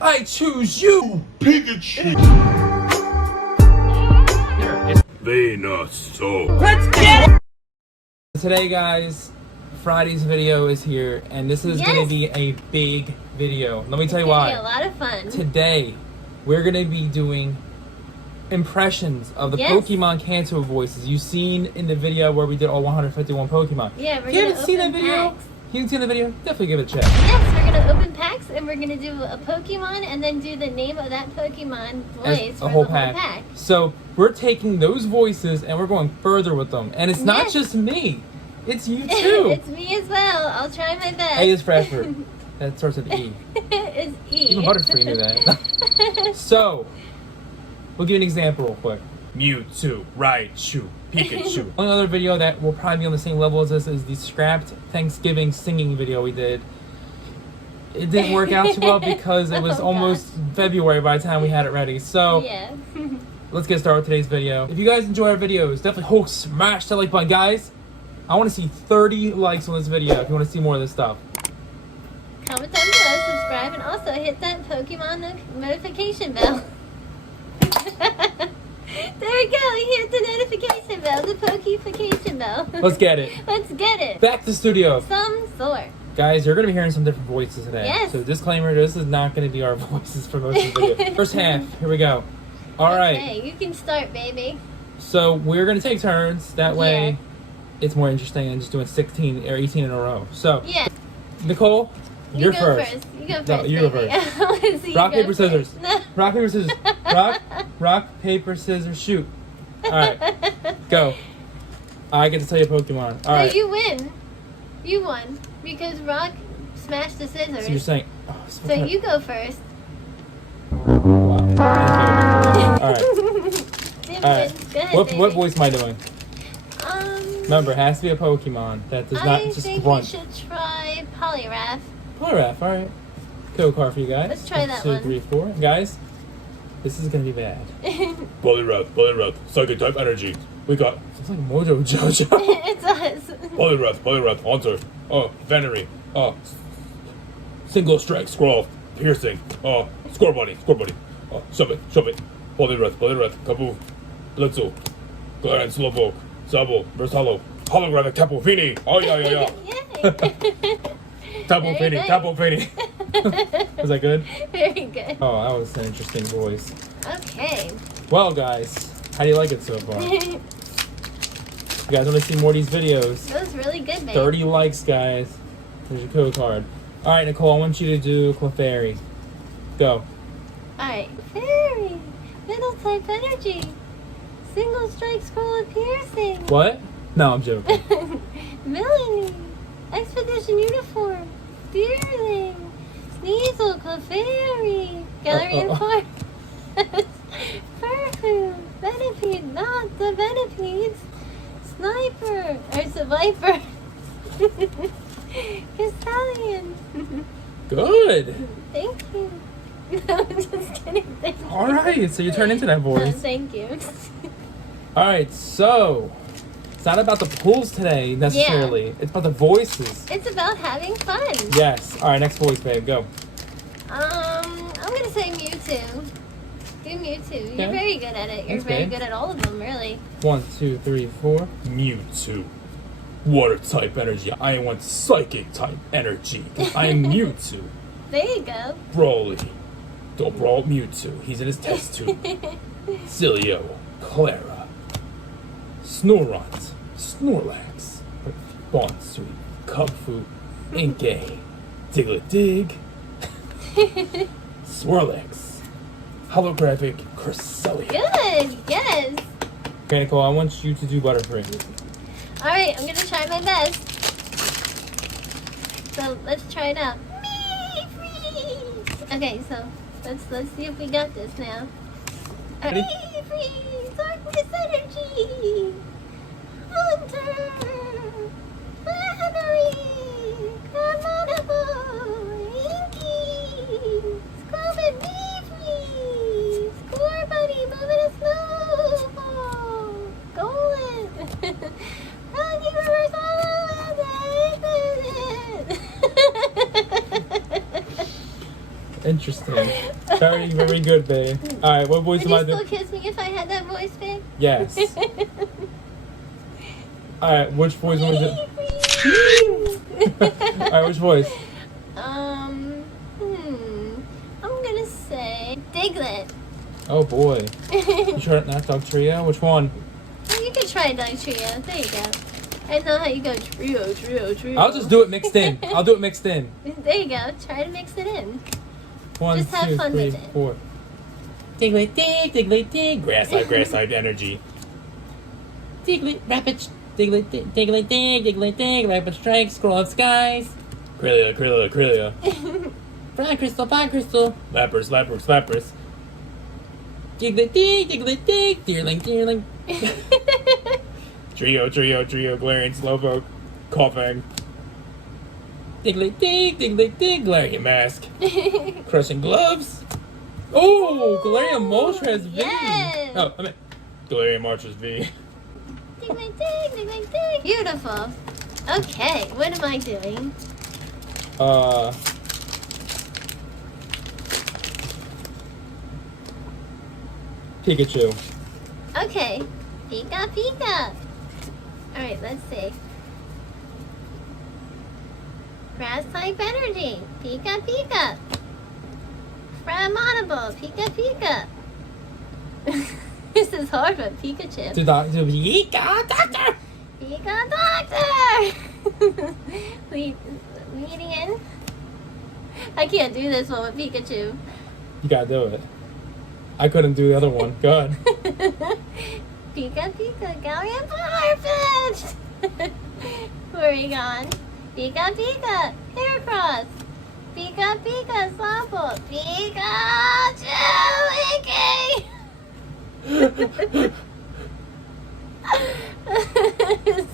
I choose you, Pikachu. Venusaur. Let's get it. Today, guys, Friday's video is here, and this is going to be a big video. Let me tell you why. It's going to be a lot of fun. Today, we're going to be doing impressions of the Pokemon Kanto voices you've seen in the video where we did all 151 Pokemon. Yeah, we're if you going haven't to seen that open video, packs. If you haven't seen the video, definitely give it a check. Yes, we're going to open packs, and we're going to do a Pokemon, and then do the name of that Pokemon voice for whole the whole pack. So, we're taking those voices, and we're going further with them. And it's not just me. It's you, too. It's me as well. I'll try my best. A is for effort. That starts with E. It's E. Even Butterfree knew that. So, we'll give you an example real quick. Mewtwo, Raichu, Pikachu. Only other video that will probably be on the same level as this is the scrapped Thanksgiving singing video we did. It didn't work out too well because it was almost February by the time we had it ready. So, yeah. Let's get started with today's video. If you guys enjoy our videos, definitely smash that like button, guys. I want to see 30 likes on this video if you want to see more of this stuff. Comment down below, subscribe, and also hit that Pokemon notification bell. There we go, we hit the notification bell, the Pokefication bell. Let's get it. Let's get it. Back to the studio. Some sort. Guys, you're going to be hearing some different voices today. Yes. So disclaimer, this is not going to be our voices for most of the video. First half, here we go. All right. Okay, you can start, baby. So we're going to take turns. That way it's more interesting than just doing 16 or 18 in a row. So, You Nicole, you're go first. You go first. No, you go baby. first. I wanna see Rock, you go paper, scissors. first. No. Rock, paper, scissors. Rock, paper, scissors, shoot. All right, go. I get to tell you Pokemon. All right. No, you win. You won because Rock smashed the scissors. So you're saying. So you go first. Wow. All right. Go ahead, What voice am I doing? Remember, it has to be a Pokemon that does not just grunt. I think you should try Poliwrath. Poliwrath, all right. Code card for you guys. Let's try that 1, one. 2, 3, 4. Guys, this is gonna be bad. Poliwrath, Psychic type energy. We got. It's like Mojo Jojo. It's us. Poliwrath, Haunter. Venery. Single strike, Scroll, Piercing. Score Bunny. Shove it. Poliwrath, Kaboo, Blitzel, Glaren, Slowpoke, Sabo, Versalo, Holographic Tapu Fini. Oh yeah. Yay. Tapu Fini. Was that good? Very good. Oh, that was an interesting voice. Okay. Well, guys, how do you like it so far? You guys want to see more of these videos? That was really good, babe. 30 likes, guys. Here's your code card. All right, Nicole, I want you to do Clefairy. Go. Alright. Fairy. Middle type energy. Single strike, Scroll, and Piercing. What? No, I'm joking. Melanie. Expedition Uniform. Deerling. Sneasel, Clefairy. Galarian Force. Furfu. Venipede, not the Venipedes. Sniper. Or it's a Viper. Castalian. Good. Thank you. I'm just kidding. Thank you. All right, so you turn into that voice. Thank you. All right, so it's not about the pulls today necessarily. It's about the voices. It's about having fun. Yes. All right, next voice, babe. Go. I'm gonna say Mewtwo. Do Mewtwo. Okay. You're very good at it. You're Thanks, very babe. good at all of them, really. 1, 2, 3, 4. Mewtwo. Water type energy. I want psychic type energy. I am Mewtwo. There you go. Broly. Don't brawl Mewtwo. He's in his test tube. Zilio. Clara. Snorunt. Snorlax. Bonsui. Cubfu. Inkay. Diglett. Swirlix. Holographic Cresselia. Good. Yes. Okay, Nicole, I want you to do Butterfree. All right. I'm gonna try my best. So let's try it out. Okay. So let's see if we got this now. Ready? Freeze! Darkness energy. Hunter. Battery. Commodable. Inky. Scrubbing me freeze. Score buddy. Moving a snowball. Golden. Run you reverse all over. Interesting. Very, very good, babe. Alright, what voice Would am I you doing? still kiss me if I had that voice, babe? Yes. Alright, which voice am I doing? Alright, which voice? I'm gonna say Diglett. Oh boy. You try that dog trio? Which one? Oh, you can try Dog Trio. There you go. I know how you go trio. I'll just do it mixed in. I'll do it mixed in. There you go. Try to mix it in. 1, Just have 2, fun 3, with it. 4. Diglett dig, Diglett dig. Grass side energy. Diglett, rapid, Diglett dig, Diglett dig, rapid strike, scroll up skies. Krillia. Fly crystal. Lappers. Diglett dig, deerling. Trio, glaring slowpoke, coughing. Diglett dig, Galarian mask. Crushing gloves. Oh, Galarian Mulch has V. Yes. Oh, I meant Galarian March has V. Diglett dig. Beautiful. Okay, what am I doing? Pikachu. Okay. Pika. Alright, let's see. Grass type energy. Pika. Framonable. Pika. This is hard with Pikachu. To Doctor. Pika Doctor! Leading in. I can't do this one with Pikachu. You gotta do it. I couldn't do the other one. Good. Pika, Galarian Firefetch'd! Porygon. Pika, Heracross. Pika, Slowpoke. Pikachu,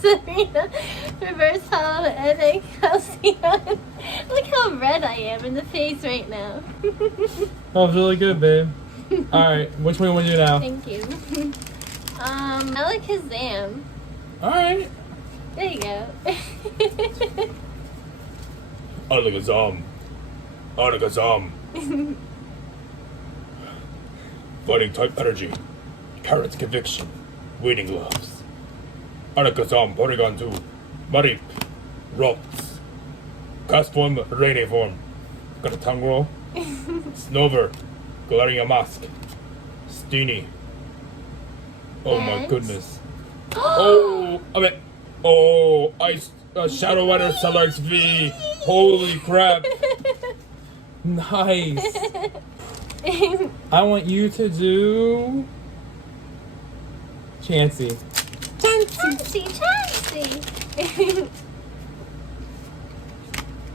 Serena, reverse hollow, Epic, Halcyon. Look how red I am in the face right now. That was really good, babe. Alright, which one you want to do now? Thank you. Alakazam. Alright. There you go. Alakazam. Fighting type energy. Carrot's conviction. Waiting gloves. Alakazam, Porygon 2. Marip. Rocks. Cast form, rainy form. Got a tongue roll. Snover. Galarian mask. Steenie. Oh my And? goodness. Ice Shadow Rider Cellarx V. Holy crap. Nice. I want you to do Chansey. Chansey.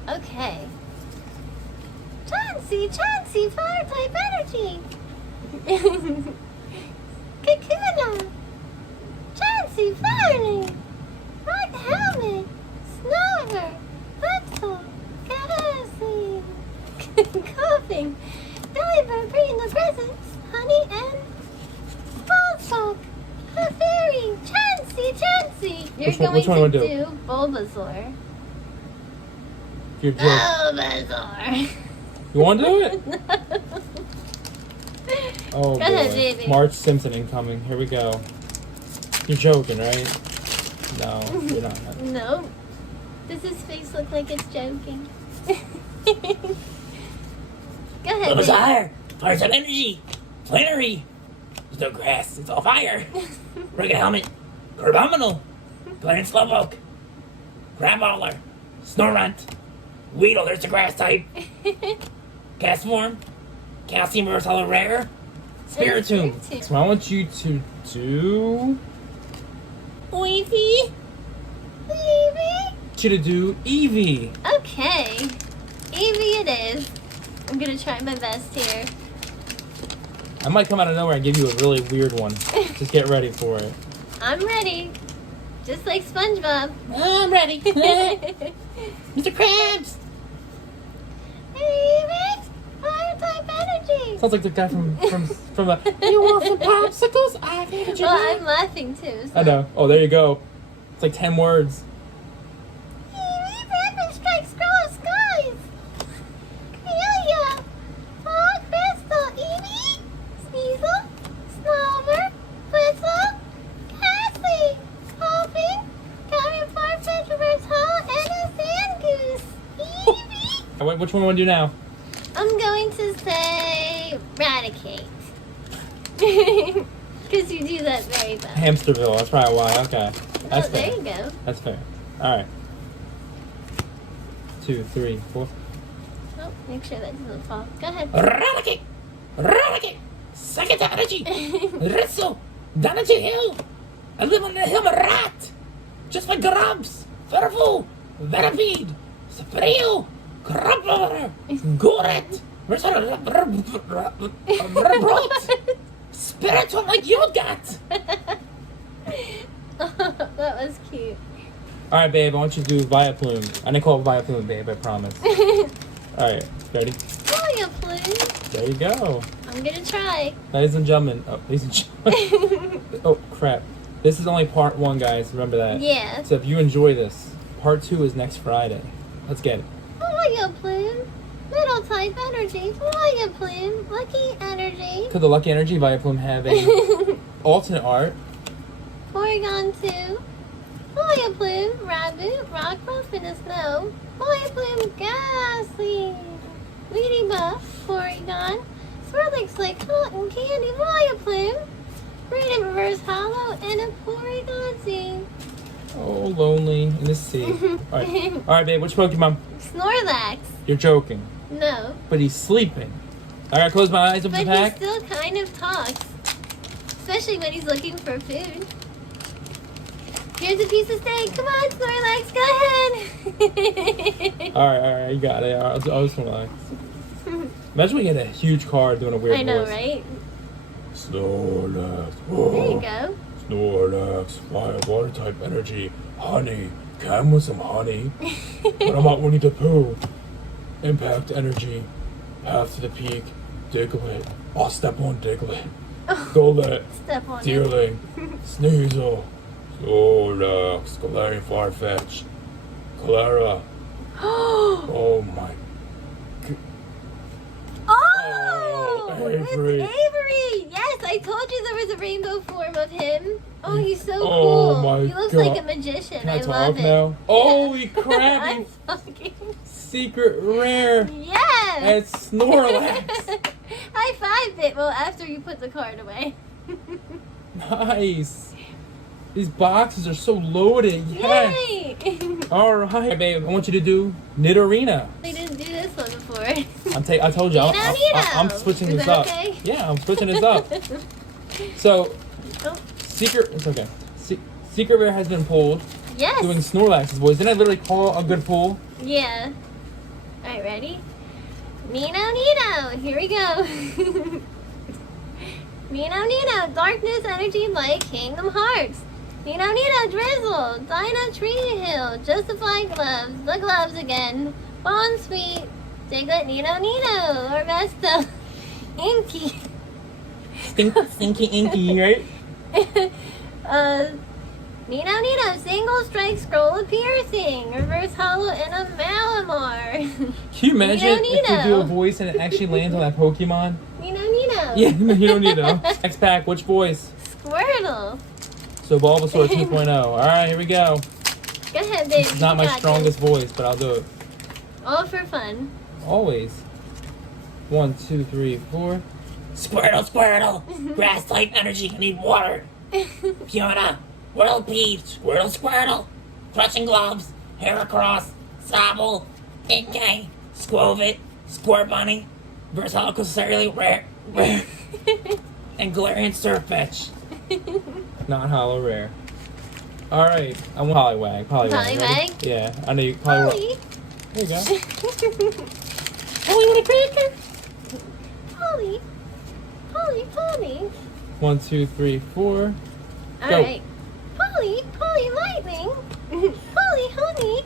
Okay. Chansey, fire type energy. Kakuna. Chansey, firing. Rock helmet. Snover. Pretzel. Cassie. Coughing. Diver, bringing the presents. Honey and Ballstalk. A fairy. Chansey. You're Which one going do to I do? do Bulbasaur. You're joking. Bulbasaur. You want to do it? Oh Go ahead, boy. baby. Marge Simpson incoming. Here we go. You're joking, right? No, you're not. No. Does his face look like it's joking? Go ahead. Bulbasaur! Fire type energy! Plenary! There's no grass, it's all fire! Rocket helmet! Carbonminal! Galarian Slowpoke! Grabballer! Snorunt! Weedle, there's the grass type! Cast form! Calcium reverse hollow rare! Spiritomb! So I want you to do. Eevee. You to do Eevee. Okay. Eevee it is. I'm gonna try my best here. I might come out of nowhere and give you a really weird one. Just get ready for it. I'm ready. Just like SpongeBob. I'm ready! Mr. Krabs! Eevee. Fire type energy. Sounds like the guy from a. You want some popsicles? I have Well, I'm laughing too. So. I know. Oh, there you go. It's like 10 words. Eevee, rapid strike, scroll of skies. Yeah. Fog, which one want to do now? I'm going to say Radicate. Because you do that very well. Hamsterville. That's probably why. Okay. That's There fair. you go. That's fair. All right. 2, 3, 4. Oh, make sure that doesn't fall. Go ahead. Radicate! Radicate! Second energy! Rizzo! Danaji Hill! I live on the hill of rat! Just for grubs! Fervu! Verapede! Sprio! Crabber! Goret! Rebrot! Spiritual like you got! That was cute. All right, babe. I want you to do Vileplume. I didn't call it Vileplume, babe. I promise. All right. Ready? Vileplume. There you go. I'm gonna try. Ladies and gentlemen. Oh, ladies and gentlemen. Oh, crap. This is only part 1, guys. Remember that. Yeah. So if you enjoy this, part 2 is next Friday. Let's get it. Vileplume. Little type energy. Vileplume. Lucky energy. Could the Lucky Energy Vileplume have a alternate art? Porygon 2. Vileplume. Raboot. Rock Ruff in the snow. Vileplume. Ghastly. Weedy Buff. Porygon. Swirlix like cotton candy. Vileplume. Read reverse hollow and a Porygon Z. Oh, lonely in the sea. All right, babe. Which Pokemon? Snorlax. You're joking. No. But he's sleeping. All right, close my eyes. Open But the he pack. still kind of talks. Especially when he's looking for food. Here's a piece of steak. Come on, Snorlax, go ahead. All right. You got it. I'll just relax. Imagine we get a huge card doing a weird I know, voice. right? Snorlax. There you go. Snorlax. Fire, water type energy. Honey. Come with some honey. What about Winnie the Pooh? Impact energy. Path to the peak. Diglett. Oh, step on Diglett. Golett. Step on it. Deerling. Sneasel. Snorlax. Galarian Farfetch. Clara. Oh my. Oh! It's Avery. Avery! Yes, I told you there was a rainbow form of him. Oh, he's so Oh cool. my He looks God. like a magician. Can I talk love it. now? Holy crap! I'm talking. Secret rare. Yes! It's Snorlax. High-fived it. Well, after you put the card away. Nice. These boxes are so loaded. Yes. Yay! All right, babe. I want you to do Nidorina. They didn't do this one before. I told you. I'm Nino. switching Is this that up. okay? Yeah, I'm switching this up. So, Oh. secret. It's okay. Secret rare has been pulled. Yes. Doing Snorlax's voice. Didn't I literally call a good pull? Yeah. Alright, ready? Nino. Here we go. Nino. Darkness, energy, light, Kingdom Hearts. Nino, Drizzle. Dinah, Tree Hill. Justify gloves. The gloves again. Bond Sweet. Diglett, Nino. Orvesto. Inky. Stinky Inky, right? Nino. Single strike scroll of piercing. Reverse hollow and a Malamar. Can you imagine if you do Nino. a voice and it actually lands on that Pokemon? Nino. Yeah, you don't need to. Next pack, which voice? Squirtle. So Bulbasaur 2.0. Alright, here we go. Go ahead, baby. It's not You my got strongest this. voice, but I'll do it. All for fun. Always. 1, 2, 3, 4. Squirtle! Grass type energy, I need water! Fiona! Whirlpeed! Squirtle! Crushing gloves! Heracross! Sobble! Inkay! Squovit! Squirt-Bunny! Versatile Cereal Rare! And Galarian Surfetch! Not hollow rare. Alright, I want Poliwag. Poliwag? Ready? Yeah, I know you. Poliwag. Polly. There you go. Polly, want a cracker? Polly. 1, 2, 3, 4. Alright. Polly, lightning. Polly, honey.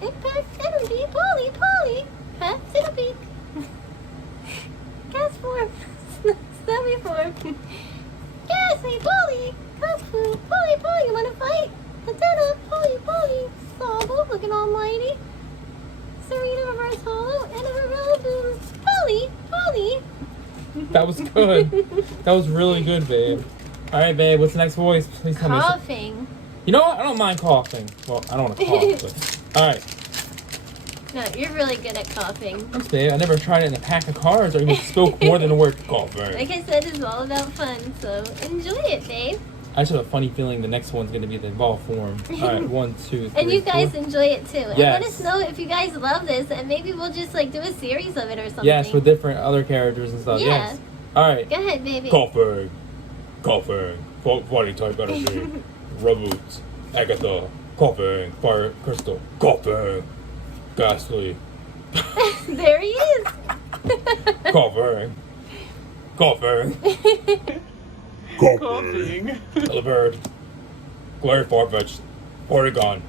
Impact energy. Polly. Path to the peak. Gas form. Snubby form. Gassy, Polly. Kung Fu. Polly, you wanna fight? Katana, Polly. Sobble, looking almighty. Serena, reverse hollow, and a reverse boom. Polly. That was good. That was really good, babe. Alright, babe, what's the next voice? Please tell me. Coughing. You know what? I don't mind coughing. Well, I don't want to cough, but. Alright. No, you're really good at coughing. Thanks, babe. I never tried it in a pack of cards or even spoke more than a word. Coffee. Like I said, it's all about fun, so enjoy it, babe. I just have a funny feeling the next one's going to be the evolved form. Alright, 1, 2, 3, And you guys 4. enjoy it too. And Yes. let us know if you guys love this, and maybe we'll just like do a series of it or something. Yes, with different other characters and stuff. Yeah. Yes. Alright. Go ahead, baby. Coffee. Coffee. Fighting type energy. Reboot. Agatha. Coffee. Fire Crystal. Coffee. Ghastly. There he is. Coffee. Coffee. Coughing. Bird. Glary Farfetch'd. Porygon.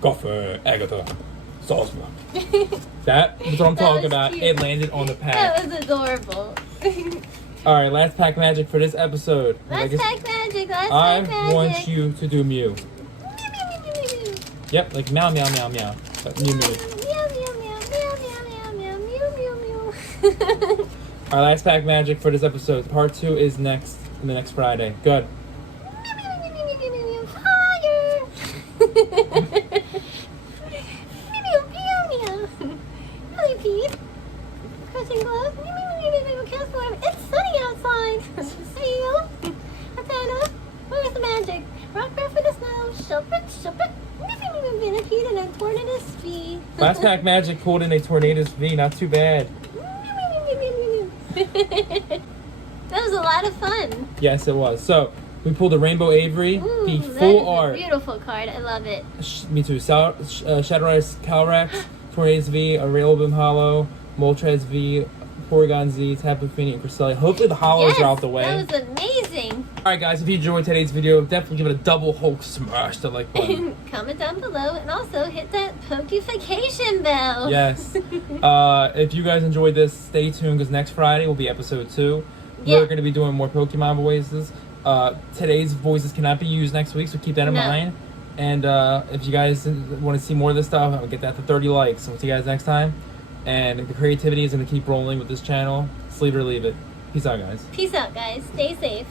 Coffee. Agatha. Salzman. That's what I'm That talking was about. cute. It landed on the pack. That was adorable. Alright, last pack magic for this episode. Last pack magic. Last I pack magic. want you to do Mew. Meow, meow, meow, meow, meow. Yep, like meow meow meow meow. Mew Mew. Meow, meow, meow, meow, meow, meow, meow, meow, meow. Our last pack magic for this episode. Part 2 is next in the next Friday. Good. Hi, Pete. Crushing gloves. It's sunny outside. See you. Athena, where's the magic? Rock breath in the snow. Shop it. And Pete and a tornadus V. Last pack magic pulled in a Tornadus V. Not too bad. That was a lot of fun. Yes, it was. So, we pulled a Rainbow Avery. Ooh, The that full is a art. beautiful card. I love it. Me too. Shadowrise Calyrex, Tornadus V, a Railboom Hollow, Moltres V, Porygon Z, Tapu Fini, and Cresselia. Hopefully the hollows are out the way. That was amazing. Alright guys, if you enjoyed today's video, definitely give it a double Hulk smash to like button. Comment down below and also hit that Pokification bell. Yes. If you guys enjoyed this, stay tuned because next Friday will be episode 2. Yeah. We're going to be doing more Pokemon voices. Today's voices cannot be used next week, so keep that in No. mind. And if you guys want to see more of this stuff, I'll get that to 30 likes. So we'll see you guys next time. And the creativity is going to keep rolling with this channel. Sleep or leave it. Peace out, guys. Peace out, guys. Stay safe.